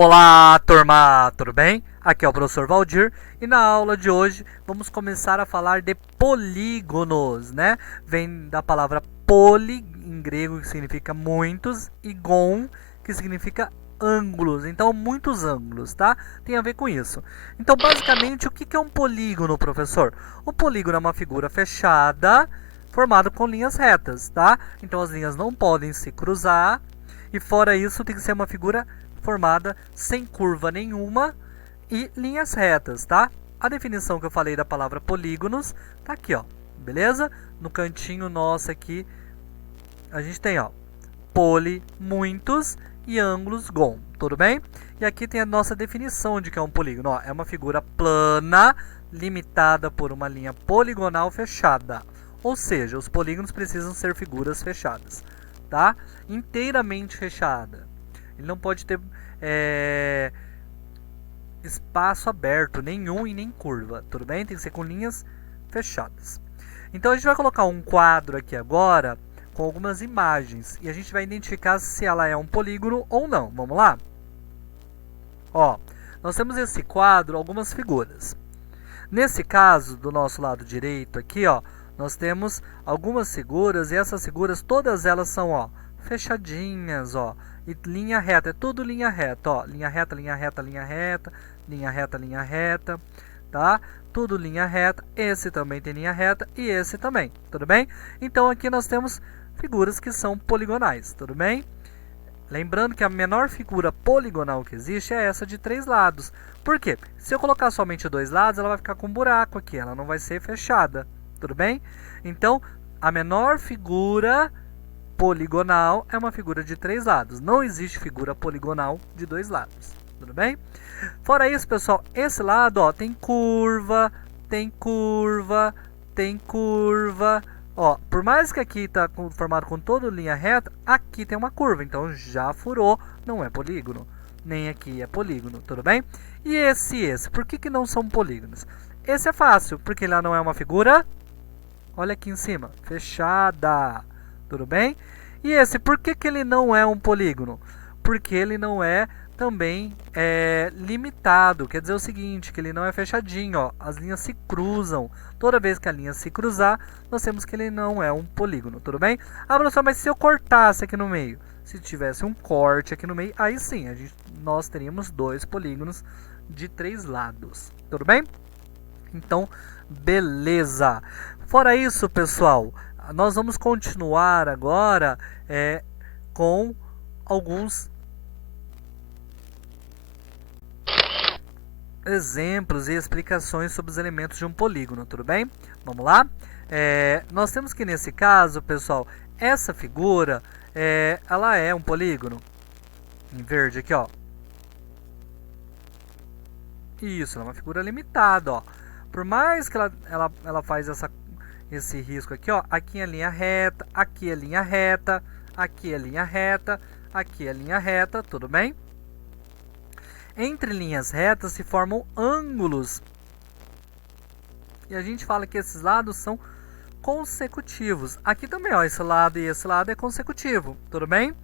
Olá, turma, tudo bem? Aqui é o professor Valdir e na aula de hoje vamos começar a falar de polígonos, né? Vem da palavra poli, em grego, que significa muitos, e gon, que significa ângulos. Então, muitos ângulos, tá? Tem a ver com isso. Então, basicamente, o que é um polígono, professor? O polígono é uma figura fechada formada com linhas retas, tá? Então, as linhas não podem se cruzar e fora isso tem que ser uma figura formada sem curva nenhuma e linhas retas, tá? A definição que eu falei da palavra polígonos tá aqui, ó, beleza? No cantinho nosso aqui a gente tem, ó, poli, muitos e ângulos gon, tudo bem? E aqui tem a nossa definição de que é um polígono, ó, é uma figura plana limitada por uma linha poligonal fechada. Ou seja, os polígonos precisam ser figuras fechadas, tá? Inteiramente fechada. Ele não pode ter espaço aberto nenhum e nem curva, tudo bem? Tem que ser com linhas fechadas. Então a gente vai colocar um quadro aqui agora com algumas imagens e a gente vai identificar se ela é um polígono ou não. Vamos lá? Ó, nós temos esse quadro, algumas figuras. Nesse caso, do nosso lado direito aqui, ó, nós temos algumas figuras e essas figuras, todas elas são, ó, fechadinhas, ó, e linha reta, é tudo linha reta, ó, linha reta, linha reta, linha reta, linha reta, linha reta, tá? Tudo linha reta, esse também tem linha reta e esse também, tudo bem? Então aqui nós temos figuras que são poligonais, tudo bem? Lembrando que a menor figura poligonal que existe é essa de 3 lados. Por quê? Se eu colocar somente 2 lados, ela vai ficar com um buraco aqui, ela não vai ser fechada, tudo bem? Então, a menor figura poligonal é uma figura de 3 lados. Não existe figura poligonal de 2 lados, tudo bem? Fora isso, pessoal, esse lado, ó, tem curva, tem curva, tem curva. Ó, por mais que aqui está formado com toda linha reta, aqui tem uma curva, então já furou, não é polígono. Nem aqui é polígono, tudo bem? E esse, por que não são polígonos? Esse é fácil, porque lá não é uma figura, olha aqui em cima, fechada, tudo bem? E esse, por que ele não é um polígono? Porque ele não é também limitado, quer dizer o seguinte, que ele não é fechadinho, ó, as linhas se cruzam. Toda vez que a linha se cruzar, nós temos que ele não é um polígono, tudo bem? Ah, professor, mas se eu cortasse aqui no meio? Se tivesse um corte aqui no meio, aí sim, nós teríamos 2 polígonos de 3 lados, tudo bem? Então, beleza. Fora isso, pessoal, nós vamos continuar agora com alguns exemplos e explicações sobre os elementos de um polígono, tudo bem? Vamos lá? Nós temos que nesse caso, pessoal, essa figura, ela é um polígono. Em verde aqui, ó. Isso, ela é uma figura limitada, ó. Por mais que ela faz esse risco aqui, ó, aqui é linha reta, aqui é linha reta, aqui é linha reta, aqui é linha reta, tudo bem? Entre linhas retas se formam ângulos. E a gente fala que esses lados são consecutivos. Aqui também, ó, esse lado e esse lado é consecutivo, tudo bem?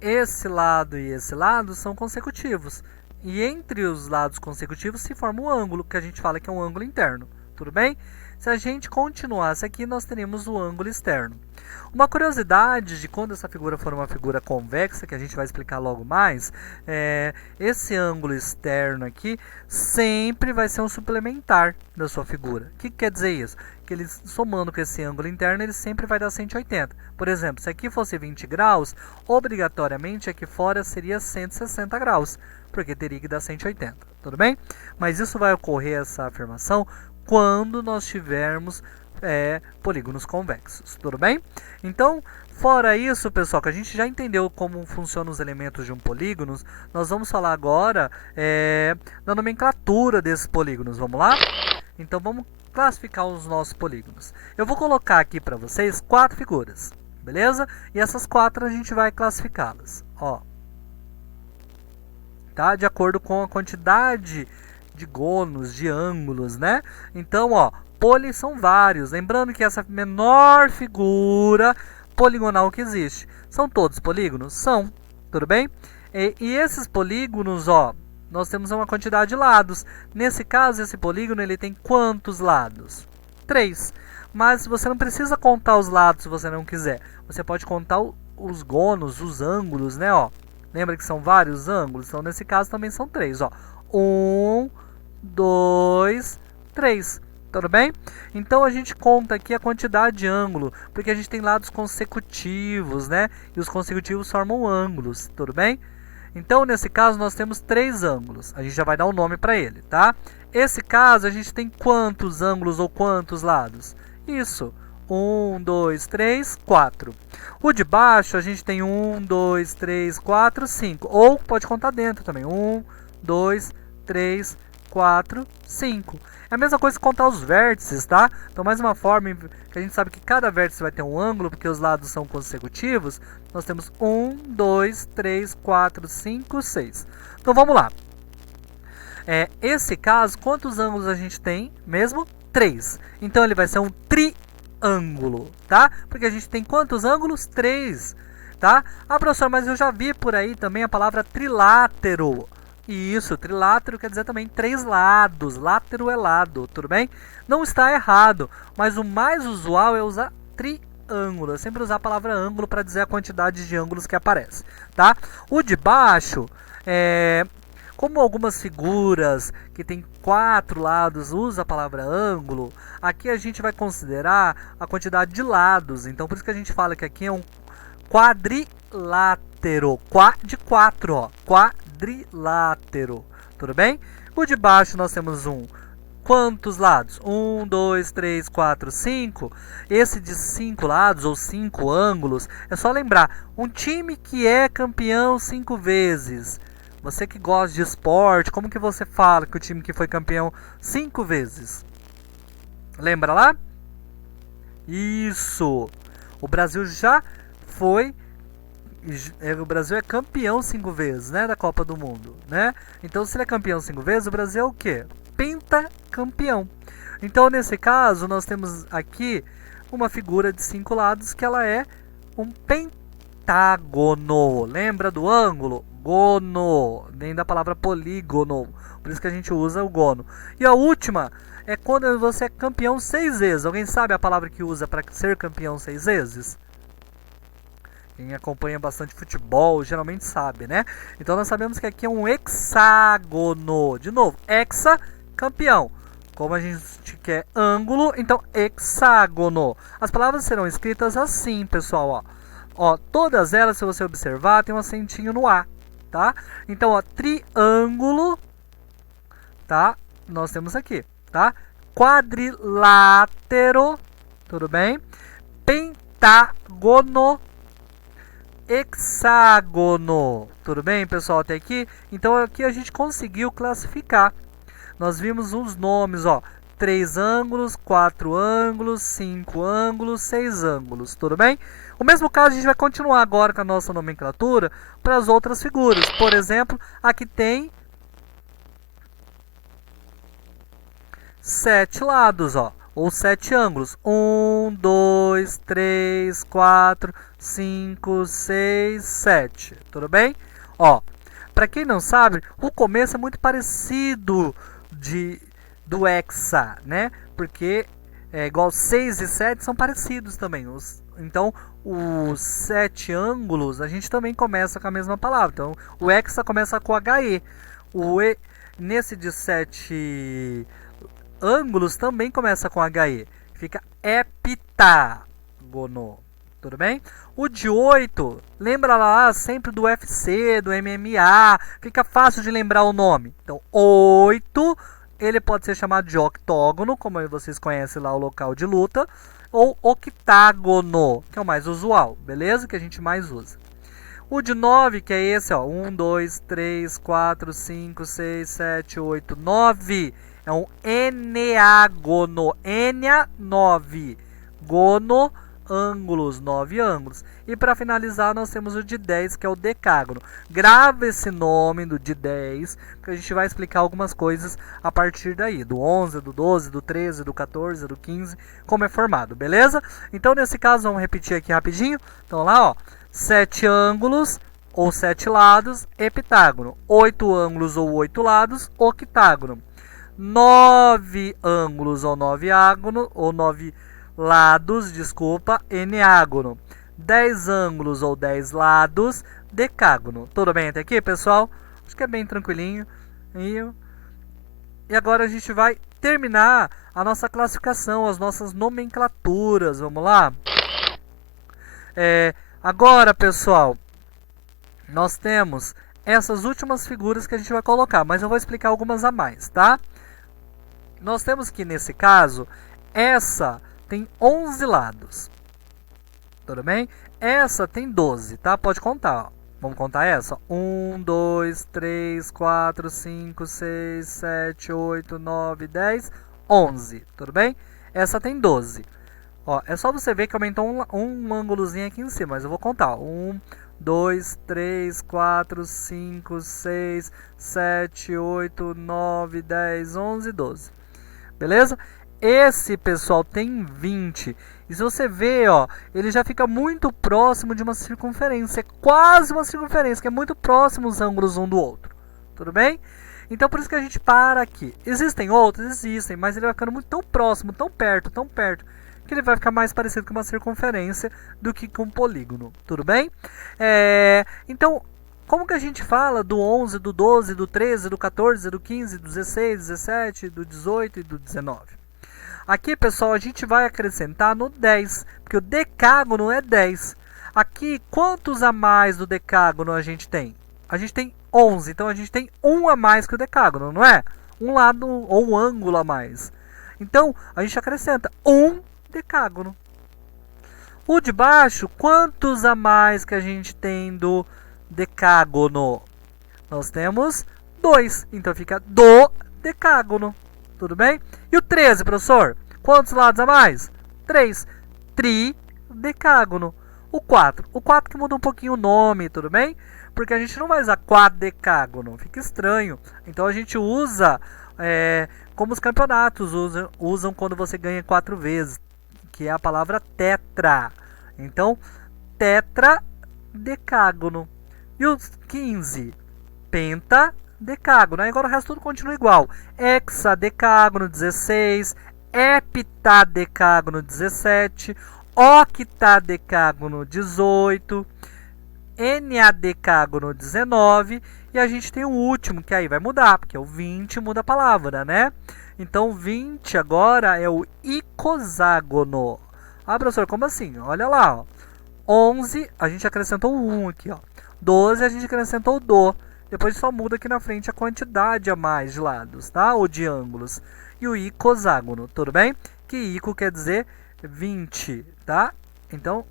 Esse lado e esse lado são consecutivos. E entre os lados consecutivos se forma um ângulo, que a gente fala que é um ângulo interno, tudo bem? Se a gente continuasse aqui, nós teríamos o ângulo externo. Uma curiosidade de quando essa figura for uma figura convexa, que a gente vai explicar logo mais, esse ângulo externo aqui sempre vai ser um suplementar da sua figura. O que quer dizer isso? Que ele somando com esse ângulo interno, ele sempre vai dar 180. Por exemplo, se aqui fosse 20 graus, obrigatoriamente aqui fora seria 160 graus, porque teria que dar 180, tudo bem? Mas isso vai ocorrer, essa afirmação, quando nós tivermos polígonos convexos, tudo bem? Então, fora isso, pessoal, que a gente já entendeu como funcionam os elementos de um polígono, nós vamos falar agora da nomenclatura desses polígonos, vamos lá? Então, vamos classificar os nossos polígonos. Eu vou colocar aqui para vocês 4 figuras, beleza? E essas 4 a gente vai classificá-las, ó. Tá? De acordo com a quantidade de gonos, de ângulos, né? Então, ó, poli são vários. Lembrando que essa menor figura poligonal que existe. São todos polígonos? São. Tudo bem? E esses polígonos, ó, nós temos uma quantidade de lados. Nesse caso, esse polígono ele tem quantos lados? 3. Mas você não precisa contar os lados se você não quiser. Você pode contar os gonos, os ângulos, né? Ó. Lembra que são vários ângulos? Então, nesse caso, também são 3. Ó. 1, 2, 3. Tudo bem? Então, a gente conta aqui a quantidade de ângulo, porque a gente tem lados consecutivos, né? E os consecutivos formam ângulos, tudo bem? Então, nesse caso, nós temos 3 ângulos. A gente já vai dar um nome para ele, tá? Esse caso, a gente tem quantos ângulos ou quantos lados? Isso. 1, 2, 3, 4. O de baixo, a gente tem 1, 2, 3, 4, 5. Ou pode contar dentro também. 1, 2, 3, 4, 5. É a mesma coisa que contar os vértices, tá? Então, mais uma forma que a gente sabe que cada vértice vai ter um ângulo, porque os lados são consecutivos. Nós temos 1, 2, 3, 4, 5, 6. Então, vamos lá. Esse caso, quantos ângulos a gente tem mesmo? 3. Então, ele vai ser um triângulo, tá? Porque a gente tem quantos ângulos? 3, tá? Ah, professor, mas eu já vi por aí também a palavra trilátero. Isso, trilátero quer dizer também 3 lados. Látero é lado, tudo bem? Não está errado, mas o mais usual é usar triângulo. É sempre usar a palavra ângulo para dizer a quantidade de ângulos que aparece, tá? O de baixo, como algumas figuras que tem 4 lados usam a palavra ângulo, aqui a gente vai considerar a quantidade de lados. Então, por isso que a gente fala que aqui é um quadrilátero. De 4, ó. Quadrilátero. Tudo bem? O de baixo nós temos quantos lados? 1, 2, 3, 4, 5. Esse de 5 lados ou 5 ângulos, é só lembrar, um time que é campeão 5 vezes. Você que gosta de esporte, como que você fala que o time que foi campeão 5 vezes? Lembra lá? Isso! O Brasil já foi... O Brasil é campeão 5 vezes, né, da Copa do Mundo, né? Então, se ele é campeão 5 vezes, o Brasil é o quê? Pentacampeão. Então, nesse caso, nós temos aqui uma figura de 5 lados que ela é um pentágono. Lembra do ângulo? Gono. Vem da palavra polígono. Por isso que a gente usa o gono. E a última é quando você é campeão 6 vezes. Alguém sabe a palavra que usa para ser campeão 6 vezes? Quem acompanha bastante futebol geralmente sabe, né? Então nós sabemos que aqui é um hexágono. De novo, hexa, campeão. Como a gente quer ângulo, então hexágono. As palavras serão escritas assim, pessoal, ó. Todas elas, se você observar, tem um acentinho no A, tá? Então, ó, triângulo, tá? Nós temos aqui, tá? Quadrilátero, tudo bem? Pentágono, hexágono. Tudo bem, pessoal, até aqui? Então, aqui a gente conseguiu classificar. Nós vimos uns nomes, ó. 3 ângulos, 4 ângulos, 5 ângulos, 6 ângulos. Tudo bem? O mesmo caso a gente vai continuar agora com a nossa nomenclatura para as outras figuras. Por exemplo, aqui tem 7 lados, ó. Ou 7 ângulos. 1, 2, 3, 4, 5, 6, 7. Tudo bem? Ó, para quem não sabe, o começo é muito parecido do hexa, né? Porque é igual 6 e 7 são parecidos também. Então, os 7 ângulos a gente também começa com a mesma palavra. Então, o hexa começa com HE. Nesse de 7 ângulos também começa com HE. Fica heptágono. Tudo bem? O de 8, lembra lá sempre do UFC, do MMA. Fica fácil de lembrar o nome. Então, 8, ele pode ser chamado de octógono, como vocês conhecem lá o local de luta. Ou octágono, que é o mais usual, beleza? Que a gente mais usa. O de 9, que é esse, ó. 1, 2, 3, 4, 5, 6, 7, 8, 9. É um eneágono. Enia, 9. Gono, ângulos, 9 ângulos. E para finalizar, nós temos o de 10, que é o decágono. Grava esse nome do de 10, que a gente vai explicar algumas coisas a partir daí. Do 11, do 12, do 13, do 14, do 15, como é formado, beleza? Então, nesse caso, vamos repetir aqui rapidinho. Então, lá, ó, 7 ângulos, ou 7 lados, heptágono. 8 ângulos ou 8 lados, octágono. 9 ângulos ou 9 lados, desculpa, eneágono. 10 ângulos ou 10 lados, decágono. Tudo bem até aqui, pessoal? Acho que é bem tranquilinho. E agora a gente vai terminar a nossa classificação, as nossas nomenclaturas. Vamos lá? Agora, pessoal, nós temos essas últimas figuras que a gente vai colocar, mas eu vou explicar algumas a mais, tá? Nós temos que, nesse caso, essa tem 11 lados. Tudo bem? Essa tem 12, tá? Pode contar, ó. Vamos contar essa? 1, 2, 3, 4, 5, 6, 7, 8, 9, 10, 11. Tudo bem? Essa tem 12. Ó, é só você ver que aumentou um ângulozinho aqui em cima, mas eu vou contar. 1, 2, 3, 4, 5, 6, 7, 8, 9, 10, 11, 12. Beleza? Esse, pessoal, tem 20. E se você ver, ó, ele já fica muito próximo de uma circunferência. É quase uma circunferência, que é muito próximo os ângulos um do outro. Tudo bem? Então, por isso que a gente para aqui. Existem outros? Existem, mas ele vai ficando muito tão próximo, tão perto, que ele vai ficar mais parecido com uma circunferência do que com um polígono. Tudo bem? Então, como que a gente fala do 11, do 12, do 13, do 14, do 15, do 16, 17, do 18 e do 19? Aqui, pessoal, a gente vai acrescentar no 10, porque o decágono é 10. Aqui, quantos a mais do decágono a gente tem? A gente tem 11, então a gente tem um a mais que o decágono, não é? Um lado ou um ângulo a mais. Então, a gente acrescenta um decágono. O de baixo, quantos a mais que a gente tem do decágono? Nós temos 2, então fica do decágono. Tudo bem? E o 13, professor? Quantos lados a mais? 3. Tridecágono. O 4. O 4 que muda um pouquinho o nome, tudo bem? Porque a gente não vai usar quadricágono. Fica estranho. Então a gente usa como os campeonatos usam quando você ganha 4 vezes. Que é a palavra tetra. Então, tetradecágono. E os 15? Pentadecágono. Agora o resto tudo continua igual. Hexadecágono, 16. Heptadecágono, 17. Octadecágono, 18. Eneadecágono, 19. E a gente tem o último, que aí vai mudar, porque o 20 muda a palavra, né? Então, 20 agora é o icoságono. Ah, professor, como assim? Olha lá, ó. 11, a gente acrescentou o 1 aqui, ó. 12, a gente acrescentou o do. Depois só muda aqui na frente a quantidade a mais de lados, tá? Ou de ângulos. E o icoságono, tudo bem? Que ico quer dizer 20, tá? Então,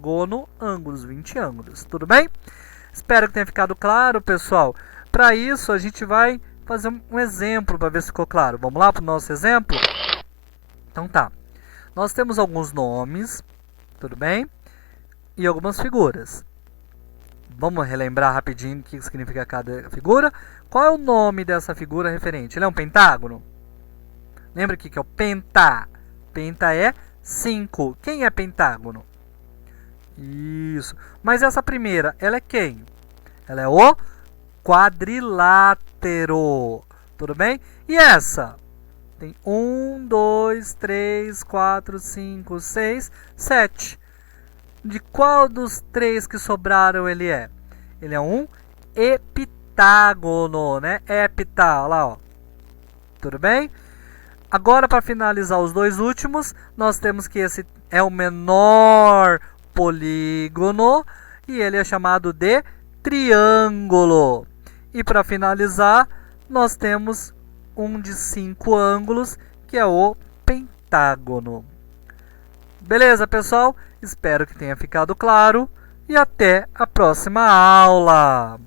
gono, ângulos, 20 ângulos, tudo bem? Espero que tenha ficado claro, pessoal. Para isso, a gente vai fazer um exemplo para ver se ficou claro. Vamos lá para o nosso exemplo? Então tá. Nós temos alguns nomes, tudo bem? E algumas figuras. Vamos relembrar rapidinho o que significa cada figura. Qual é o nome dessa figura referente? Ele é um pentágono? Lembra aqui que é o penta. Penta é 5. Quem é pentágono? Isso. Mas essa primeira, ela é quem? Ela é o quadrilátero. Tudo bem? E essa? Tem 1, 2, 3, 4, 5, 6, 7. De qual dos 3 que sobraram ele é? Ele é um heptágono, né? Hepta, olha lá, ó. Tudo bem? Agora, para finalizar os dois últimos, nós temos que esse é o menor polígono e ele é chamado de triângulo. E para finalizar, nós temos um de 5 ângulos, que é o pentágono. Beleza, pessoal? Espero que tenha ficado claro e até a próxima aula!